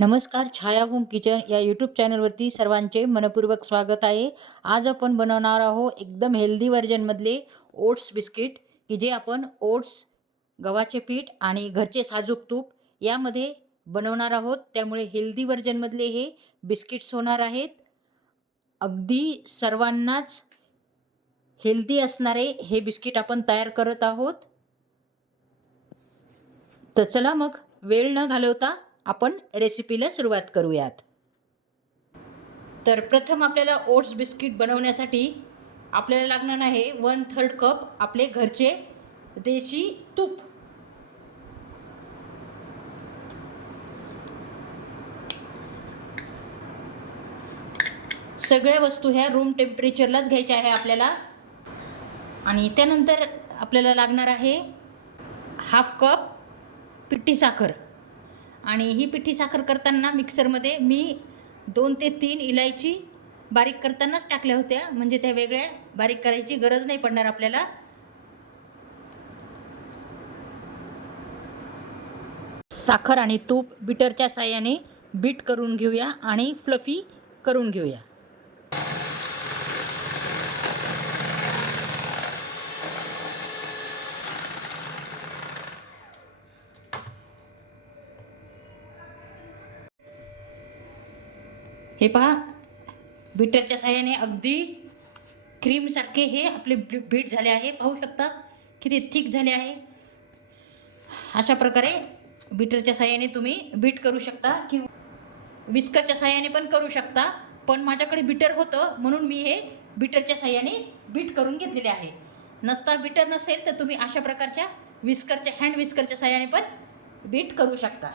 नमस्कार, छाया home kitchen या YouTube चॅनलवरती सर्वांचे मनपूर्वक स्वागत आहे. आज आपण बनवणार आहोत एकदम हेल्दी व्हर्जनमधले ओट्स बिस्किट, की जे आपण ओट्स, गव्हाचे पीठ आणि घरचे साजूक तूप यामध्ये बनवणार आहोत. त्यामुळे हेल्दी व्हर्जनमधले हे बिस्किट्स होणार आहेत. अगदी सर्वांनाच हेल्दी असणारे हे बिस्किट आपण तयार करत आहोत. तर चला मग वेळ न घालवता आपण रेसिपीला सुरुवात करूयात. तर प्रथम आपल्याला ओट्स बिस्किट बनवण्यासाठी आपल्याला लागणार आहे 1/3 कप आपले घरचे देशी तूप. सगळ्या वस्तू ह्या रूम टेम्परेचरलाच घ्यायच्या आहे आपल्याला. आणि त्यानंतर आपल्याला लागणार आहे 1/2 कप पिठी साखर. आणि ही पिठी साखर करताना मिक्सरमध्ये मी 2 ते 3 इलायची बारीक करतानाच टाकल्या होत्या, म्हणजे त्या वेगळ्या बारीक करायची गरज नाही पडणार आपल्याला. साखर आणि तूप बीटरच्या साहाय्याने बीट करून घेऊया आणि फ्लफी करून घेऊया. हे पहा, बीटरच्या साहाय्याने अगदी क्रीमसारखे हे आपले बीट झाले आहे. पाहू शकता किती थिक झाले आहे. अशा प्रकारे बीटरच्या साहाय्याने तुम्ही बीट करू शकता किंवा विस्करच्या साहाय्याने पण करू शकता. पण माझ्याकडे बीटर होतं म्हणून मी हे बीटरच्या साहाय्याने बीट करून घेतलेले आहे. नसता बीटर नसेल तर तुम्ही अशा प्रकारच्या हँड विस्करच्या साहाय्याने पण बीट करू शकता.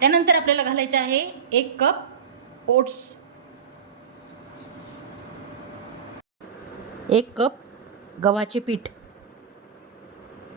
त्यानंतर आपल्याला घालायचं आहे 1 कप ओट्स, 1 कप गव्हाचे पीठ.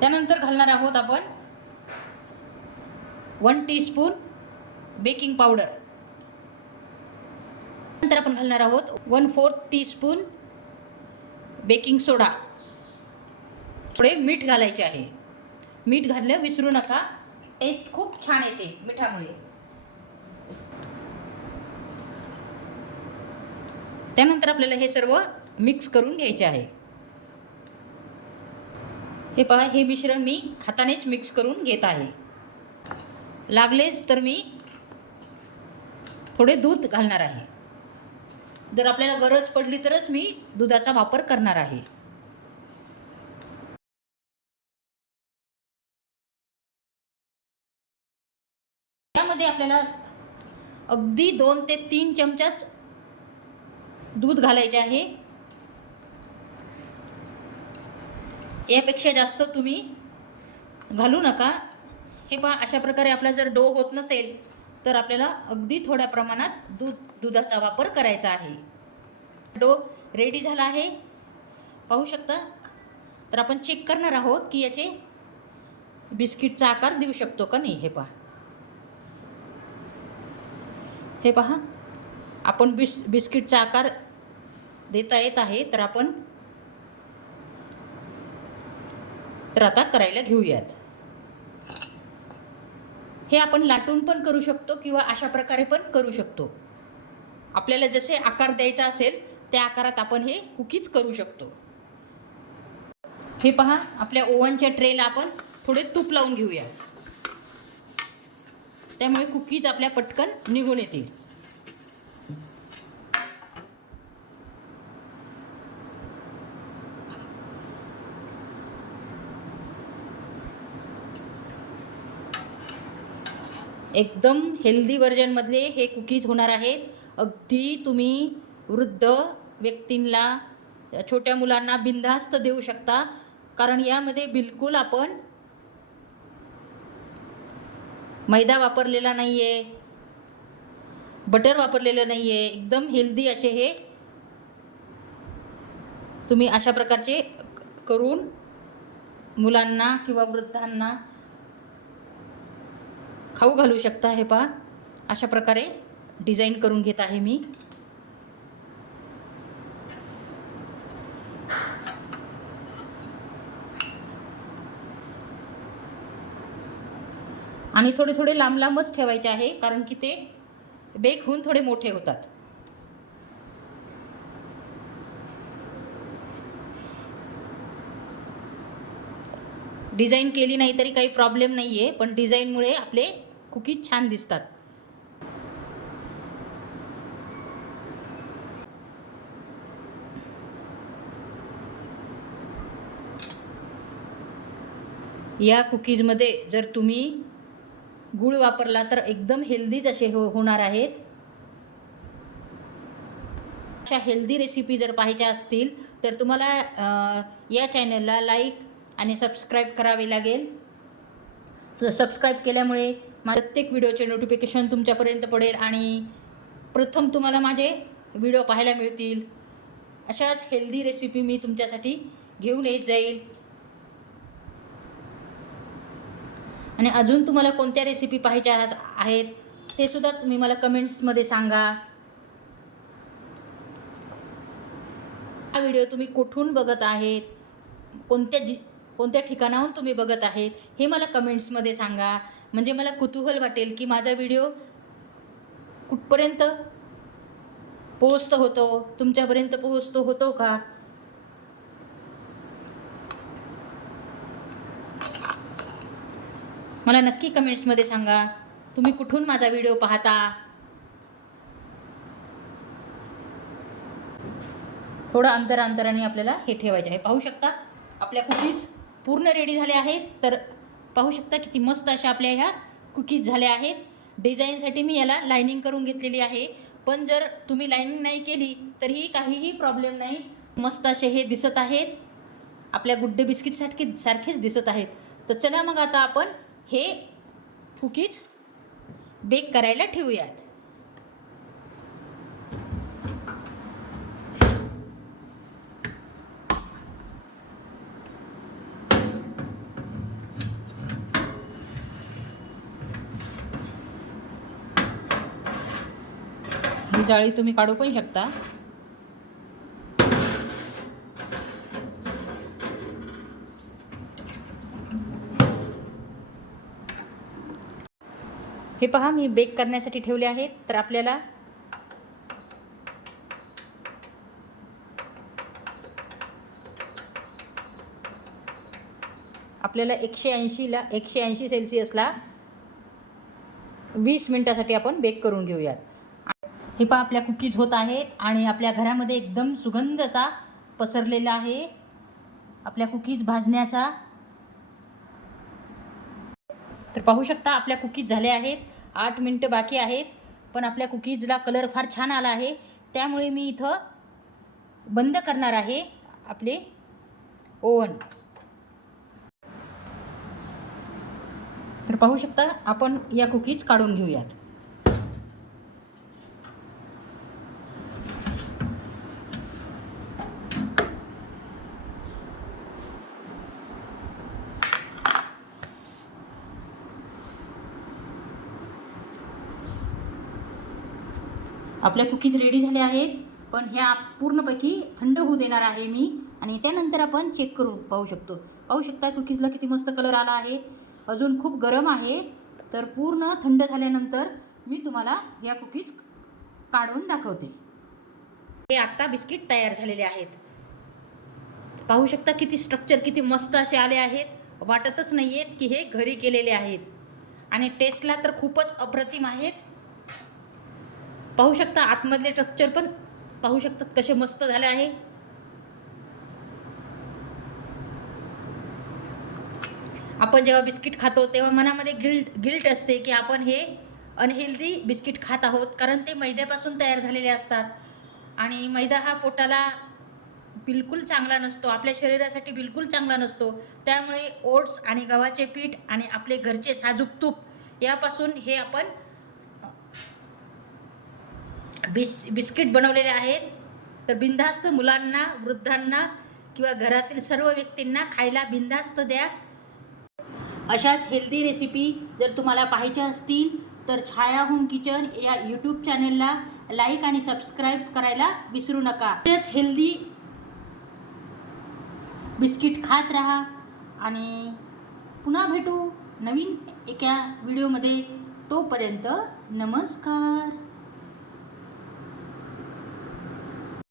त्यानंतर घालणार आहोत आपण 1 टीस्पून बेकिंग पावडर. नंतर आपण घालणार आहोत 1/4 टीस्पून बेकिंग सोडा. थोडे मीठ घालायचे आहे. मीठ घाललं विसरू नका, टेस्ट खूप छान येते मिठामुळे. त्यानंतर आपल्याला हे सर्व मिक्स करून घ्यायचे आहे. हे पहा, हे मिश्रण मी हातानेच मिक्स करून घेत आहे. लागलेच तर मी थोडे दूध घालणार आहे. जर आपल्याला गरज पडली तरच मी दुधाचा वापर करणार आहे. त्यामध्ये आपल्याला अगदी 2 ते 3 चमचाच दूध घालायचे आहे. यापेक्षा जास्त तुम्ही घालू नका. हे पहा, अशा प्रकारे आपला जर डो होत नसेल तर आपल्याला अगदी थोड्या प्रमाणात दुधाचा वापर करायचा आहे. डो रेडी झाला आहे, पाहू शकता. तर आपण चेक करणार आहोत की याचे बिस्किटचा आकार देऊ शकतो का नाही. हे पहा, आपण बिस्किटचा आकार देता येत आहे. तर आता करायला घेऊयात. हे आपण लाटून पण करू शकतो किंवा अशा प्रकारे पण करू शकतो. आपल्याला जसे आकार द्यायचा असेल त्या आकारात आपण हे कुकीज करू शकतो. हे पहा, आपल्या ओव्हनच्या ट्रेला आपण थोडे तूप लावून घेऊया. त्यामुळे कुकीज आपल्या पटकन निघून येतील. एकदम हेल्दी व्हर्जनमधले हे कुकीज होणार आहेत. अगदी तुम्ही वृद्ध व्यक्तींना, छोट्या मुलांना बिनधास्त देऊ शकता, कारण यामध्ये बिलकुल आपण मैदा वापरलेला नाही आहे, बटर वापरलेलं नाही आहे. एकदम हेल्दी असे हे तुम्ही अशा प्रकारचे करून मुलांना किंवा वृद्धांना खाऊ घालू शकता. हे पहा, अशा प्रकारे डिझाईन करून घेत आहे मी. आणि थोडे थोडे लांब लांबच ठेवायचे आहे, कारण की ते बेक होऊन थोडे मोठे होतात. डिझाईन केली नाही तरी काही प्रॉब्लेम नाही आहे, पण डिझाईनमुळे आपले कुकीज छान दिसतात. या कुकीजमध्ये जर तुम्ही गूळ वापरला तर एकदम हेल्दीच असे होणार आहेत. अशा हेल्दी रेसिपी जर पाहायच्या असतील तर तुम्हाला या चॅनलला लाईक आणि सबस्क्राईब करावे लागेल. सबस्क्राईब केल्यामुळे प्रत्येक व्हिडिओचे नोटिफिकेशन तुमच्यापर्यंत पडेल आणि प्रथम तुम्हाला माझे व्हिडिओ पाहायला मिळतील. अशाच हेल्दी रेसिपी मी तुमच्यासाठी घेऊन येत जाईल. आणि अजून तुम्हाला कोणत्या रेसिपी पाहायच्या आहेत ते सुद्धा तुम्ही मला कमेंट्समध्ये सांगा. हा व्हिडिओ तुम्ही कुठून बघत आहेत, कोणत्या ठिकाणाहून तुम्ही बघत आहेत हे मला कमेंट्समध्ये सांगा. म्हणजे मला कुतूहल वाटेल की माझा व्हिडिओ कुठपर्यंत पोहोचतो होतो, तुमच्यापर्यंत पोहोचतो होतो का. मला नक्की कमेंट्समध्ये सांगा तुम्ही कुठून माझा व्हिडिओ पाहता. थोडा अंतराने आपल्याला हे ठेवायचे आहे. पाहू शकता आपल्या कुकीज पूर्ण रेडी झाल्या आहेत. तर पाहू शकता किती मस्त अशा आपल्या ह्या कुकीज झाल्या आहेत. डिझाईनसाठी मी याला लायनिंग करून घेतलेली आहे, पण जर तुम्ही लायनिंग नाही केली तरीही काहीही प्रॉब्लेम नाही. मस्त असे हे दिसत आहेत, आपल्या गुड डे बिस्किटसारखेच दिसत आहेत. तर चला मग आता आपण हे कुकीज बेक करायला ठेवूयात. ही जाळी तुम्ही काढू पण शकता. हे पहा मी बेक करण्यासाठी ठेवले आहेत. तर आपल्याला आपल्याला 180 सेल्सिअसला 20 मिनिटासाठी आपण बेक करून घेऊयात. हे पहा आपल्या कुकीज होत आहेत आणि आपल्या घरामध्ये एकदम सुगंध असा पसरलेला आहे आपल्या कुकीज भाजण्याचा. तर पाहू शकता आपल्या कुकीज झाल्या आहेत. 8 मिनिटं बाकी आहेत, पण आपल्या कुकीजला कलर फार छान आला आहे. त्यामुळे मी इथं बंद करणार आहे आपले ओव्हन. तर पाहू शकता आपण या कुकीज काढून घेऊयात. आपल्या कुकीज रेडी झाल्या आहेत, पण ह्या पूर्णपैकी थंड होऊ देणार आहे मी आणि त्यानंतर आपण चेक करून पाहू शकतो. पाहू शकता कुकीजला किती मस्त कलर आला आहे. अजून खूप गरम आहे. तर पूर्ण थंड झाल्यानंतर मी तुम्हाला ह्या कुकीज काढून दाखवते. हे आत्ता बिस्किट तयार झालेले आहेत. पाहू शकता किती स्ट्रक्चर किती मस्त असे आले आहेत. वाटतच नाही आहेत की हे घरी केलेले आहेत आणि टेस्टला तर खूपच अप्रतिम आहेत. पाहू शकता आतमधले स्ट्रक्चर पण पाहू शकतात कसे मस्त झाले आहे. आपण जेव्हा बिस्किट खातो तेव्हा मनामध्ये गिल्ट असते की आपण हे अनहेल्दी बिस्किट खात आहोत, कारण ते मैद्यापासून तयार झालेले असतात आणि मैदा हा पोटाला बिलकुल चांगला नसतो, आपल्या शरीरासाठी बिलकुल चांगला नसतो. त्यामुळे ओट्स आणि गव्हाचे पीठ आणि आपले घरचे साजूक तूप यापासून हे आपण बिस्किट बनवलेले आहेत. तर बिनधास्त मुलांना, वृद्धांना किंवा घरातील सर्व व्यक्तींना खायला बिनधास्त द्या. अशाच हेल्दी रेसिपी जर तुम्हाला पाहायच्या असतील तर छाया होम किचन या यूट्यूब चॅनलला लाईक आणि सबस्क्राईब करायला विसरू नका. अशाच हेल्दी बिस्किट खात राहा आणि पुन्हा भेटू. नवीन एका व्हिडिओमध्ये. तोपर्यंत नमस्कार.